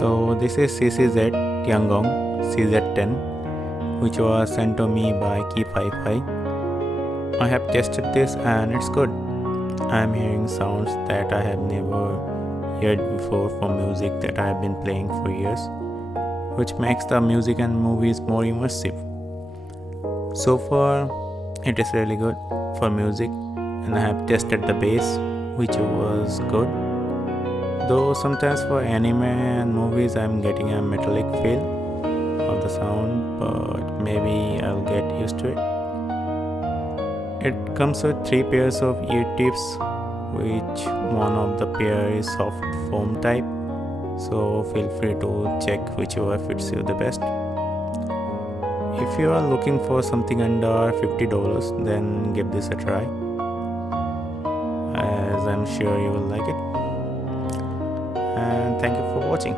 So this is CCZ TianGong CZ10, which was sent to me by KeepHifi. I have tested this and it's good. I am hearing sounds that I have never heard before from music that I have been playing for years, which makes the music and movies more immersive. So far, it is really good for music, and I have tested the bass, which was good. Though sometimes for anime and movies I'm getting a metallic feel of the sound, but maybe I'll get used to it. It comes with 3 pairs of ear tips, which one of the pair is soft foam type, so feel free to check whichever fits you the best. If you are looking for something under $50, then give this a try, as I'm sure you will like it. And thank you for watching.